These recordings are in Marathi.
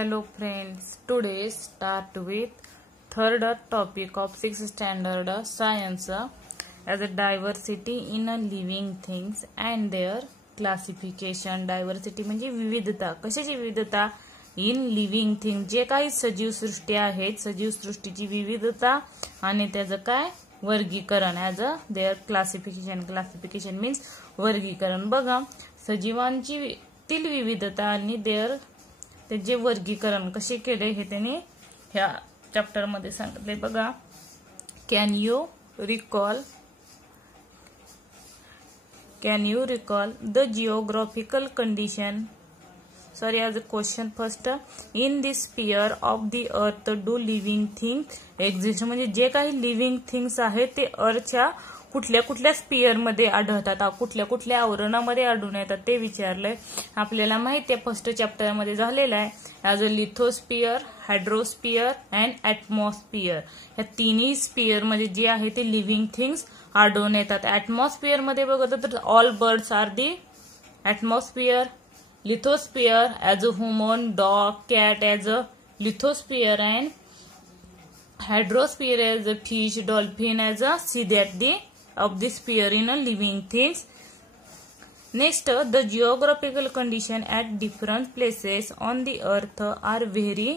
Hello friends, today start with third topic of 6th standard science as a diversity in a living things and their classification. Diversity म्हणजे विविधता. कशाची विविधता? इन लिव्हिंग थिंग, जे काही सजीव सृष्टी आहेत, सजीव सृष्टीची विविधता आणि त्याचं काय वर्गीकरण as a their classification. Classification means वर्गीकरण. बघा, सजीवांची तील विविधता आणि देअर त्याचे वर्गीकरण कसे केले हे त्यांनी ह्या चॅप्टर मध्ये सांगितले. बघा, can you recall the geographical condition, sorry, as a question first, in this sphere of the earth do living things exist. म्हणजे जे काही लिव्हिंग थिंग्स आहेत ते अर्थच्या कुठल्या कुठल्या स्पियर मध्ये आढळतात, कुठल्या कुठल्या आवरणामध्ये आढळून येतात ते विचारलंय. आपल्याला माहिती आहे फर्स्ट चॅप्टर मध्ये झालेला आहे. As a lithosphere, hydrosphere and atmosphere. या तिन्ही स्पियर मध्ये जे आहे ते लिव्हिंग थिंग्स आढळून येतात. ऍटमॉस्फियर मध्ये बघत तर all birds are the atmosphere. Lithosphere as a human, dog, cat as a lithosphere, and hydrosphere as a fish, dolphin as a sea, that the of the sphere in a living things. Next, the geographical condition at different places on the earth are very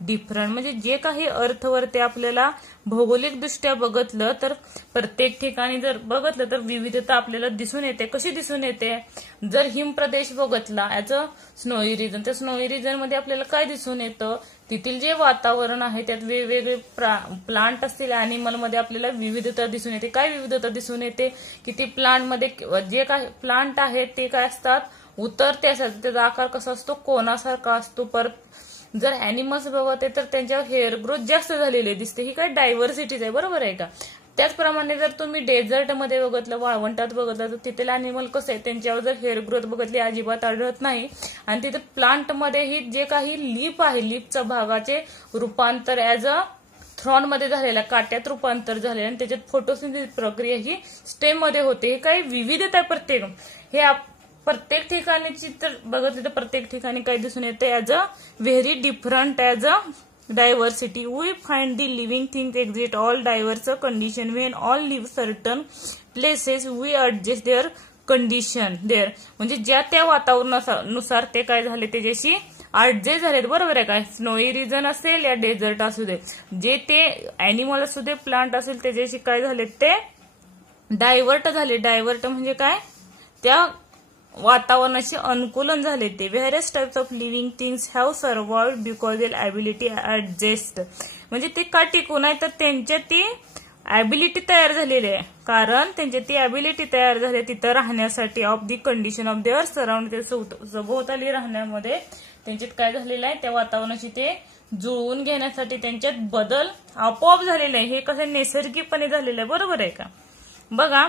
different. म्हणजे जे काही अर्थवरती आपल्याला भौगोलिक दृष्ट्या बघितलं तर प्रत्येक ठिकाणी जर बघितलं तर विविधता आपल्याला दिसून येते. कशी दिसून येते? जर हिम प्रदेश बघितला ॲज अ स्नोई रिजन, तर स्नोई रिजन मध्ये आपल्याला काय दिसून येतं? तिथील जे वातावरण आहे त्यात वेगवेगळे प्लांट असतील, अॅनिमल मध्ये आपल्याला विविधता दिसून येते. काय विविधता दिसून येते? की ते प्लांट मध्ये जे काही प्लांट आहेत ते काय असतात? उतरते असतात. त्याचा आकार कसा असतो? कोणासारखा असतो. परत जर अॅनिमल्स बघते तर त्यांच्यावर हेअर ग्रोथ जास्त झालेली दिसते. ही काय डायव्हर्सिटीज आहे, बरोबर आहे का? त्याचप्रमाणे जर तुम्ही डेझर्ट मध्ये बघितलं, वाळवंटात बघितलं, तर तिथले अॅनिमल कसं आहे त्यांच्यावर जर हेअर ग्रोथ बघितली अजिबात आढळत नाही. आणि तिथे प्लांट मध्येही जे काही लीफ आहे, लीफच्या भागाचे रूपांतर ॲज अ थ्रॉन मध्ये झालेला, काट्यात रूपांतर झालेलं आणि त्याच्यात फोटोसिंथेसिस प्रक्रिया ही स्टेम मध्ये होते. हे काही विविधता प्रत्येक हे प्रत्येक ठिकाणी चित्र बघितलं तर प्रत्येक ठिकाणी काय दिसून येते? As a very different, as a diversity. We find the living thing exist all diverse condition when all live certain places we adjust their condition there. म्हणजे ज्या त्या वातावरणानुसार ते काय झाले त्याच्याशी ऍडजस्ट झालेत, बरोबर आहे काय? स्नोई रिजन असेल या डेझर्ट असू दे, जे ते अॅनिमल असू दे, प्लांट असेल, त्याच्याशी काय झाले ते डायव्हर्ट झाले. डायव्हर्ट म्हणजे काय? त्या वातावरणाशी अनुकूलन झाले ते. Various types of living things have survived because their ability adjust. म्हणजे ते का टिकून आहे? तर त्यांच्या ती ॲबिलिटी तयार झालेली आहे. कारण त्यांच्या ती ॲबिलिटी तयार झाली तिथं राहण्यासाठी of the condition of their surround. सभोवताली राहण्यामध्ये त्यांच्यात काय झालेलं आहे? त्या वातावरणाशी ते जुळवून घेण्यासाठी त्यांच्यात बदल आपोआप झालेला आहे. हे कसं नैसर्गिकपणे झालेलं आहे, बरोबर आहे का? बघा,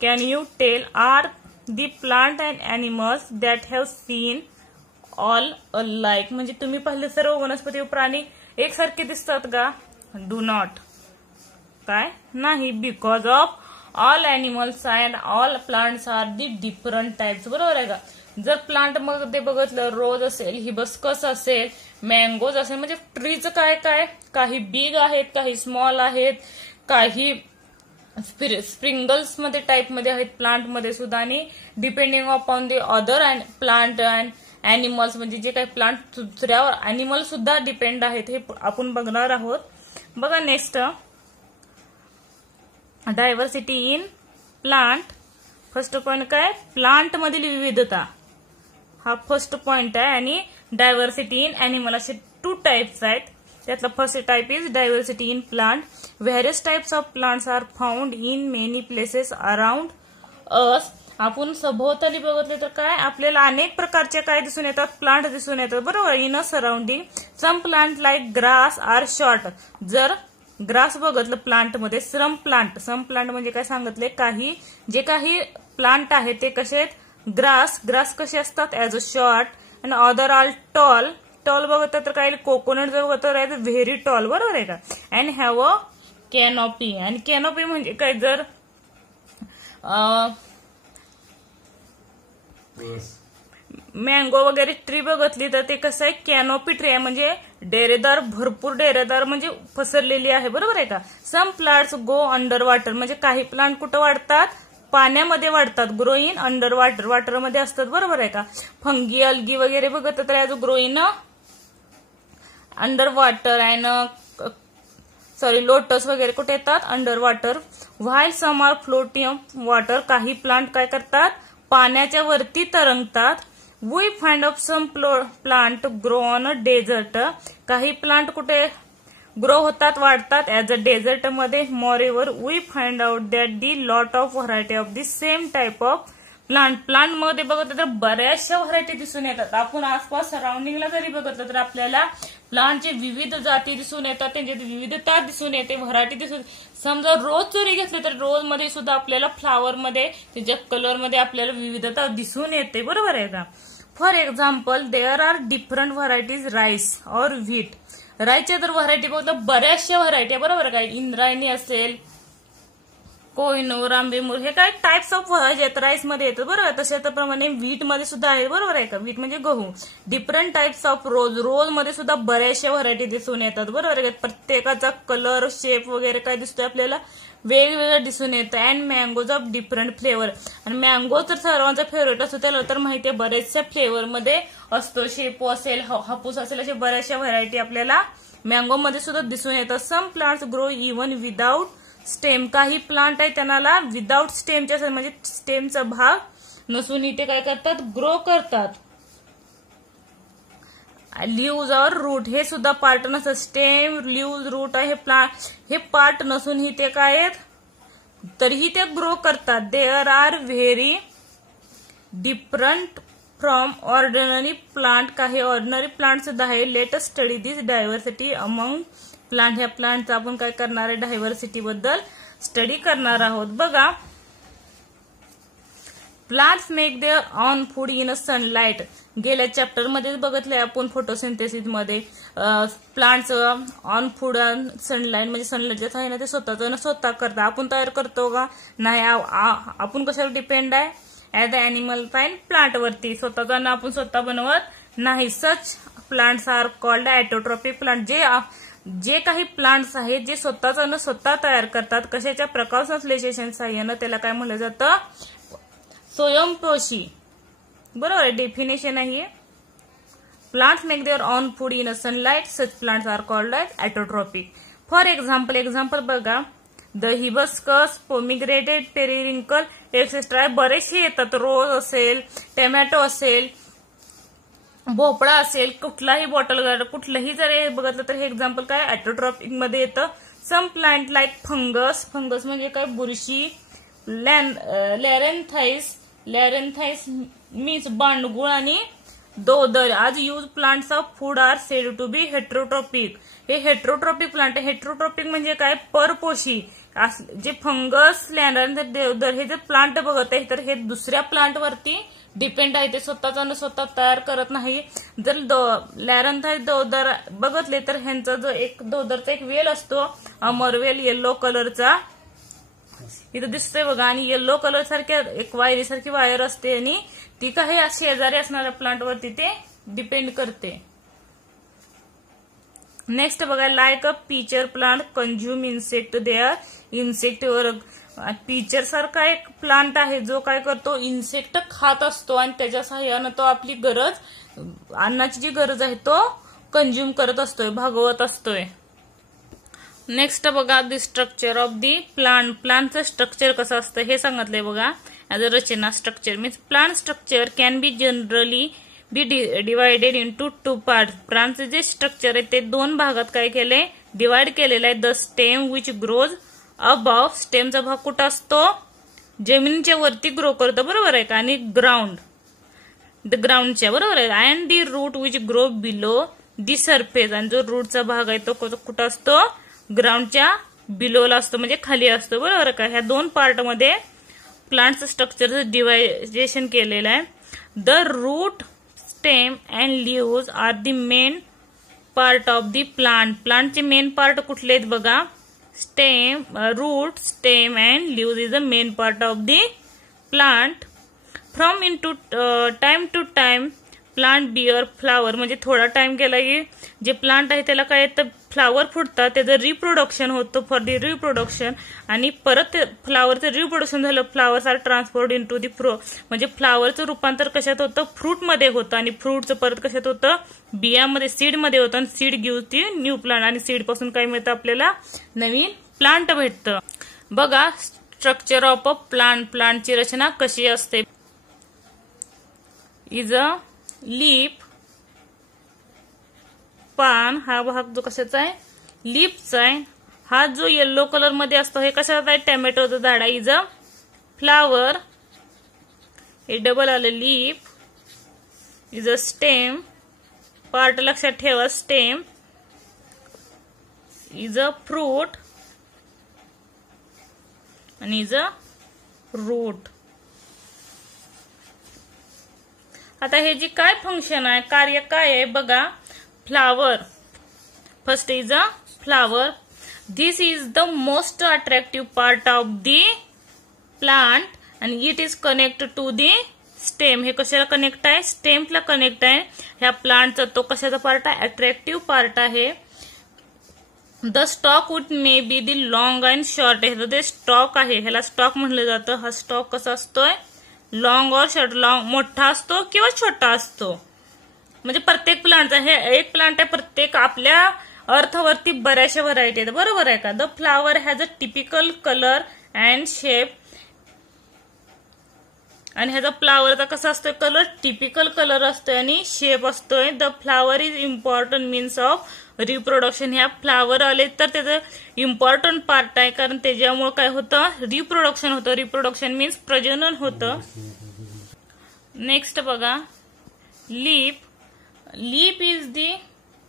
can you tell are the plant and animals that have seen all alike. म्हणजे तुम्ही पाहिले सर्व वनस्पती व प्राणी एकसारखे दिसतात का? Do not. काय? नाही. Because of all animals and all plants are the different types, बरोबर आहे का? जर प्लांट मध्ये बघितलं, रोज असेल, हिबिस्कस असेल, मँगोज असेल, म्हणजे ट्रीचं काय काय काही बिग आहेत, काही स्मॉल आहेत, काही स्प्रिंगल्स मध्ये टाइप मध्ये आहेत प्लांट मध्ये सुद्धा. आणि depending upon the other plant and animals, म्हणजे जे काही प्लांट दुसऱ्यावर अॅनिमल सुद्धा डिपेंड आहेत हे आपण बघणार आहोत. बघा, next diversity in plant. First point काय? प्लांट मधील विविधता हा फर्स्ट पॉइंट आहे. आणि डायव्हर्सिटी इन अॅनिमल असे 2 टाइप्स आहेत. त्यातला first type is diversity in plant. Various types of plants are found in many places around us. आपण सभोवताली बघितले तर काय आपल्याला अनेक प्रकारचे काय दिसून येतात? प्लांट दिसून येतात, बरोबर. In a surrounding some plant like grass are short. जर ग्रास बघितलं प्लांट मध्ये, सम प्लांट म्हणजे काय सांगितले? काही जे काही प्लांट आहेत ते कसे आहेत? ग्रास कसे असतात? As a short. And other are tall. Tall बघतात तर काय? कोकोनट जर बघत तर व्हेरी टॉल, बरोबर आहे का? And have a canopy. आणि कॅनोपी म्हणजे काय? जर मँगो वगैरे ट्री बघितली तर ते कसं आहे, कॅनोपी ट्री आहे, म्हणजे डेरेदार, भरपूर डेरेदार म्हणजे पसरलेली आहे, बरोबर आहे का. Some plants go under water, म्हणजे काही प्लांट कुठं वाढतात, पाण्यामध्ये वाढतात. ग्रो इन अंडर वॉटर, वॉटरमध्ये असतात, बरोबर आहे का. फंगी, अल्गी वगैरे बघत तर as grow in under water and lotus वगैरे कुठे येतात, under water. While some are floating water, काही प्लांट काय करतात, पाण्याच्या वरती तरंगतात. We find of some plant grow on a desert, काही प्लांट कुठे ग्रो होतात, वाढतात ऍज अ डेझर्ट मध्ये. Moreover we find out that the lot of variety of the same type of plant मध्ये बघितलं तर बऱ्याचशा व्हरायटी दिसून येतात. आपण आसपास सराउंडिंगला जरी बघितलं तर आपल्याला प्लांटचे विविध जाती दिसून येतात, त्यांच्यात विविधता दिसून येते, व्हरायटी दिसून. समजा रोज जरी घेतले तर रोज मध्ये सुद्धा आपल्याला फ्लावर मध्ये, त्याच्या कलर मध्ये आपल्याला विविधता दिसून येते, बरोबर आहे का. For example there are different varieties rice और व्हीट. राईसच्या तर व्हरायटी बघितलं बऱ्याचशा व्हरायटी आहे, बरोबर काय. इंद्रायणी असेल, कोहिनूर, आंबेमूर, हे काय टाइप्स ऑफ आहेत राईस मध्ये येतात, बरोबर. तसे प्रमाणे व्हीट मध्ये सुद्धा आहे, बरोबर आहे का. व्हीट म्हणजे गहू. डिफरंट टाइप्स ऑफ रोज मध्ये सुद्धा बऱ्याचशा व्हरायटी दिसून येतात, बरोबर आहे. प्रत्येकाचा कलर, शेप वगैरे काय दिसतोय आपल्याला वेगवेगळं दिसून येतं. And mangoes of different flavour, आणि मँगो तर सर्वांचा फेवरेट असतो, त्याला तर माहितीये बरेचशा फ्लेवर मध्ये असतो. शेपू असेल, हापूस असेल, अशा बऱ्याचशा व्हरायटी आपल्याला मँगो मध्ये सुद्धा दिसून येतात. Some plants grow even without stem, काही प्लांट आहे त्यांना विदाउट स्टेमच्या, म्हणजे स्टेमचा भाग नसून इथे काय करतात, ग्रो करतात. लिव्ज और रूट, हे सुद्धा पार्ट नसतं. स्टेम, लिव्ज, रूट आहे हे पार्ट नसून ही ते काय आहेत, तरीही ते ग्रो करतात. There are very different from ordinary plant, काही ऑर्डिनरी प्लांट सुद्धा आहे. Let us study this diversity among plant, ह्या प्लांटचा आपण काय करणार आहे, डायव्हर्सिटी बद्दल स्टडी करणार आहोत. बघा, plants make their own food in a sunlight. गेल्या चॅप्टर मध्ये बघितलंय आपण फोटोसिंथेसिस मध्ये प्लांट्स ऑन फूड सनलाइट, म्हणजे सनलाइटच्या सहाय्याने ते स्वतः करतात. आपण तयार करतो का नाही, आपण कशावर डिपेंड आहे, as a animal fine plant वरती. स्वतःचा आपण स्वतः बनवत नाही. Such plants are called autotrophic plant, जे काही प्लांट्स आहेत जे स्वतः तयार करतात, कशाच्या प्रकाश संश्लेषण सहाय्यानं, त्याला काय म्हणलं जातं, स्वयंपोषी, बरोबर आहे. डेफिनेशन आहे. Plants make their own food in a sunlight, such plants are called autotrophic. For example बघा, the hibiscus, pomegranate, periwinkle etcetera, बरेचसे येतात. रोज असेल, टोमॅटो असेल, भोपळा असेल, कुठलाही बॉटल गार्ड, कुठलंही जर बघितलं तर हे एक्झाम्पल काय ऑटोट्रॉपिक मध्ये येतं. सम प्लांट लाईक फंगस म्हणजे काय, बुरशी. लॅरेन्थाइस मीन्स बांडगुळ आणि दोदर. आज use plants of food are said to be heterotrophic. हे हेट्रोट्रॉपिक प्लांट, हेट्रोट्रॉपिक म्हणजे काय, परपोषी. जे फंगस, लॅरेन्थाइस, देवदर हे जे प्लांट बघत आहे तर हे दुसऱ्या प्लांट वरती डिपेंड आहे, ते स्वतः तयार करत नाही. जर लॅरेन्थाइस, देवदर बघतले तर ह्यांचा जो एक दोदरचा एक वेल असतो, अमरवेल, येलो कलरचा, इथं दिसतोय बघा, आणि येलो कलर सारख्या एक वायरी सारखी वायर असते, आणि ती काही शेजारी असणाऱ्या प्लांट वरती ते डिपेंड करते. नेक्स्ट बघा, like a pitcher plant consume insect, they are insect. Pitcher सारखा एक प्लांट आहे जो काय करतो, इन्सेक्ट खात असतो, आणि त्याच्या सहाय्यानं तो आपली गरज, अन्नाची जी गरज आहे तो कंझ्युम करत असतोय, भागवत असतोय. नेक्स्ट बघा, the structure of the plant. प्लांटचं स्ट्रक्चर कसं असतं हे सांगितलंय बघा. ऍज अ रचना, structure means plant structure can be generally be divided into 2 part. प्लांटचं जे स्ट्रक्चर आहे ते 2 भागात काय केलंय, डिवाइड केलेलं आहे. The stem which grows above, स्टेमचा भाग कुठं असतो, जमिनीच्या वरती ग्रो करतो, बरोबर आहे का, आणि ग्राउंडच्या, बरोबर आहे. And the root which grow below the surface, आणि जो रूटचा भाग आहे तो कुठं असतो, ग्राउंडच्या बिलोला असतो, म्हणजे खाली असतो, बरोबर का. ह्या 2 पार्ट मध्ये प्लांटचं स्ट्रक्चरचं डिवायडेशन केलेलं आहे. The root, stem and leaves are the main part of the plant. प्लांटचे मेन पार्ट कुठले आहेत बघा, stem, root, stem and leaves is the main part of the plant. From time to time plant bear flower, म्हणजे थोडा टाइम गेला की जे प्लांट आहे त्याला काय येतं, फ्लावर फुटतात, त्याचं रिप्रोडक्शन होतं फॉर दी रिप्रोडक्शन, आणि परत फ्लावरचं रिप्रोडक्शन झालं, flowers are transformed into the म्हणजे फ्लावरचं रूपांतर कशात होतं, फ्रूटमध्ये होतं, आणि फ्रूटचं परत कशात होतं, बियामध्ये, सीडमध्ये होतं, आणि seed gives the new plant, आणि सीड पासून काय मिळतं आपल्याला, नवीन प्लांट भेटतं. बघा स्ट्रक्चर ऑफ अ प्लांट, प्लांटची रचना कशी असते. इज अ लीफ, पान, हा भाग जो कशाचा आहे, लीफचा आहे. हा जो येलो कलर मध्ये असतो हे कशाचा आहे, टोमॅटोचं झाड आहे. इज अ फ्लावर, हे डबल आलं, leaf. Is a stem, part लक्षात ठेवा, स्टेम. इज अ फ्रूट, आणि इज अ रूट. आता हे जी काय फंक्शन आहे, कार्य काय आहे बघा. Flower, first is a flower. This is the most attractive part of the plant आणि it is connect to the stem. हे कशाला कनेक्ट आहे, स्टेमला कनेक्ट आहे. ह्या प्लांटचा तो कशाचा पार्ट आहे, अट्रॅक्टिव्ह पार्ट आहे. The stock would may be the long and short. हे जे स्टॉक आहे ह्याला स्टॉक म्हणलं जातं. हा स्टॉक कसा असतोय, लॉंग और शॉर्ट. लॉंग मोठा असतो किंवा छोटा असतो. म्हणजे प्रत्येक प्लांटचा, हे एक प्लांट आहे, प्रत्येक आपल्या अर्थवरती बऱ्याचशा व्हरायटी आहेत, बरोबर आहे का. The flower has a typical colour and shape. आणि ह्याचा फ्लावरचा कसा असतोय, कलर टिपिकल कलर असतोय आणि शेप असतोय. The flower is important means of reproduction. ह्या फ्लावर आले तर त्याचं इम्पॉर्टंट पार्ट आहे, कारण त्याच्यामुळे काय होतं, रिप्रोडक्शन होतं. रिप्रोडक्शन मीन्स प्रजनन होतं. नेक्स्ट बघा, leaf. Leaf is the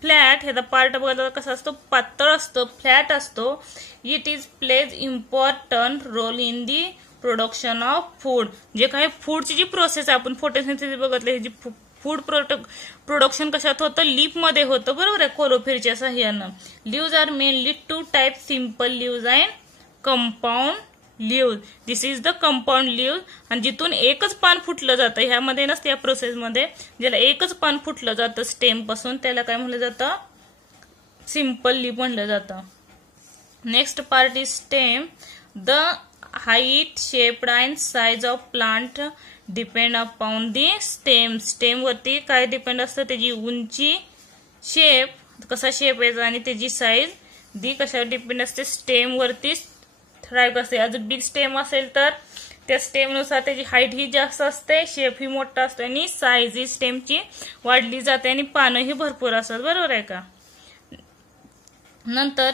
flat. ह्याचा पार्ट बघा कसा असतो, पातळ असतो, फ्लॅट असतो. It is plays important role in the production of food. जे काही फूडची जी प्रोसेस आहे, आपण फोटोसिंथेसिस बघितलं, ही जी फूड प्रोडक्शन कशात होतं, लीफ मध्ये होतं, बरोबर आहे, क्लोरोफिलच्या सहाय्यानं. Leaves are mainly two type, simple leaves and compound leaves. This is the compound leaves. आणि जिथून एकच पान फुटलं जातं, ह्यामध्ये नसते, या प्रोसेसमध्ये ज्याला एकच पान फुटलं जातं स्टेम पासून, त्याला काय म्हणलं जातं, सिंपल लीफ म्हणलं जातं. Next part is stem. The height, shape and size of plant depend upon the stem. Stem वरती काय डिपेंड असतं, त्याची उंची, शेप, कसा शेप आहे, आणि त्याची साईज दी कशावर डिपेंड असते, स्टेम वरती ठराविक असते. अजून बिग स्टेम असेल तर त्या स्टेमनुसार त्याची हाईट ही जास्त असते, शेप ही मोठा असतो, आणि साईज ही स्टेमची वाढली जाते, आणि पानं ही भरपूर असतात, बरोबर आहे का. नंतर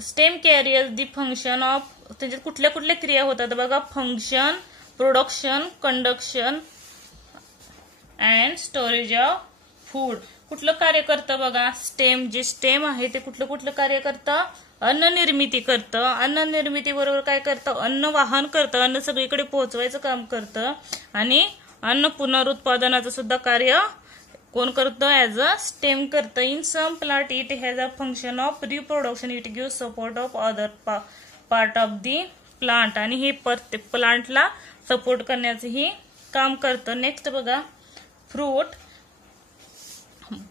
stem carriers the function of. त्याच्यात कुठल्या कुठल्या क्रिया होतात बघा, function, production, conduction and storage of food. कुठलं कार्य करतं बघा, स्टेम. जे स्टेम आहे ते कुठलं कुठलं कार्य करतं, अन्न निर्मिती करतं. अन्न निर्मिती बरोबर काय करतं, अन्न वाहन करतं, अन्न सगळीकडे पोहोचवायचं काम करतं. आणि अन्न पुनरुत्पादनाचं सुद्धा कार्य कोण करतं, ऍज अ स्टेम करतं. In some plant it has a function of reproduction. It give support of other part of the plant. आणि हे प्लांटला सपोर्ट करण्याचं ही काम करतं. नेक्स्ट बघा, fruit.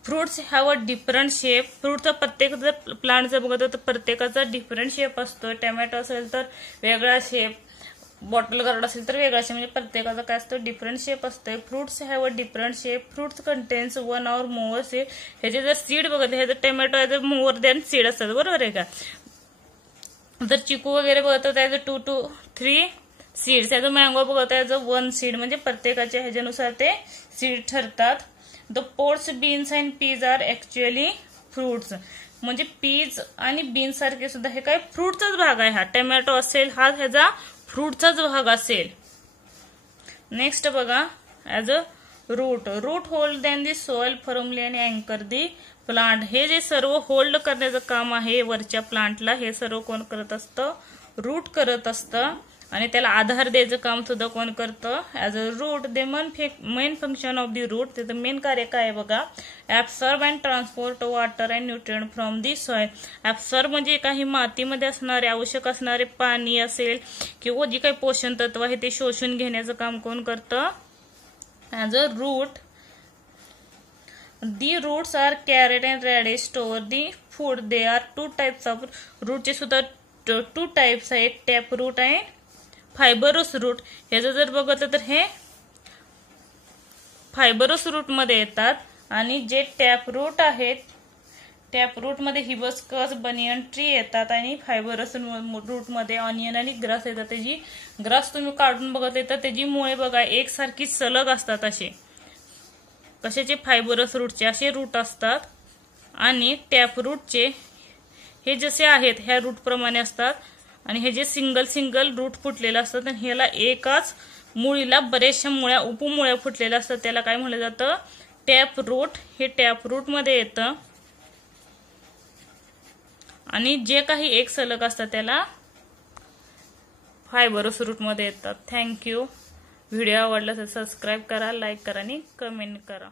Fruits have a different shape. फ्रूटचा प्रत्येक जर प्लांटचा बघत तर प्रत्येकाचा डिफरंट शेप असतो. टोमॅटो असेल तर वेगळा शेप, बॉटल गार्ड असेल तर वेगळा शेप, म्हणजे प्रत्येकाचा काय असतो, डिफरंट शेप असतोय. Fruits have a different shape. Fruits contains one और मोर सीड. ह्याचे जर सीड बघत, ह्याचं टोमॅटो ह्याचं मोर दॅन सीड असतात, बरोबर आहे का. जर चिकू वगैरे बघत तर त्याचं 2 to 3 सीड्स. त्याचं मँगो बघत त्याचं 1 सीड. म्हणजे प्रत्येकाच्या ह्याच्यानुसार ते सीड ठरतात. The pods, beans and peas are actually fruits. म्हणजे पीज आणि बीन्स सारखे सुद्धा हे काय फ्रूटचाच भाग आहे. हा टोमॅटो असेल, हा ह्याचा फ्रूटचाच भाग असेल. नेक्स्ट बघा, as a root. Root hold than the soil firmly आणि अँकर दी प्लांट. हे जे सर्व होल्ड करण्याचं काम आहे वरच्या प्लांटला, हे सर्व कोण करत असतं, रूट करत असतं. आणि त्याला आधार द्यायचं काम सुद्धा कोण करतं, as a route. They main function of the root. त्याचं मेन कार्य काय आहे बघा, absorb and transport water and nutrient from the soil. Absorb म्हणजे काही मातीमध्ये असणारे आवश्यक असणारे पाणी असेल किंवा जी काही पोषण तत्व आहे ते शोषून घेण्याचं काम कोण करतं, as a root. The roots are carrot and radish store the food. They are 2 types of रूटचे सुद्धा 2 टाइप्स आहेत, tap root and fibrous root. ह्याचं जर बघितलं तर हे फायबरस रूट मध्ये येतात आणि जे टॅप रूट आहेत टॅप रूट मध्ये हिबिस्कस, बनियन ट्री येतात आणि फायबरस रूट मध्ये ऑनियन आणि ग्रास येतात. त्याची ग्रास तुम्ही काढून बघितले तर त्याची मुळे बघा एकसारखी सलग असतात. असे कशाचे? फायबरस रूटचे असे रूट असतात. आणि टॅप रूटचे हे जसे आहेत ह्या रूट प्रमाणे असतात आणि हे जे सिंगल रूट फुटलेले असतात आणि ह्याला एकाच मुळीला बरेचशा मुळ्या उपमुळ्या फुटलेल्या असतात. त्याला काय म्हटलं जातं? Tap root. हे टॅप रूट मध्ये येतं आणि जे काही एक सलग असतात त्याला फायबरस रूट मध्ये येतात. थँक्यू. व्हिडिओ आवडला तर सबस्क्राईब करा, लाईक करा आणि कमेंट करा.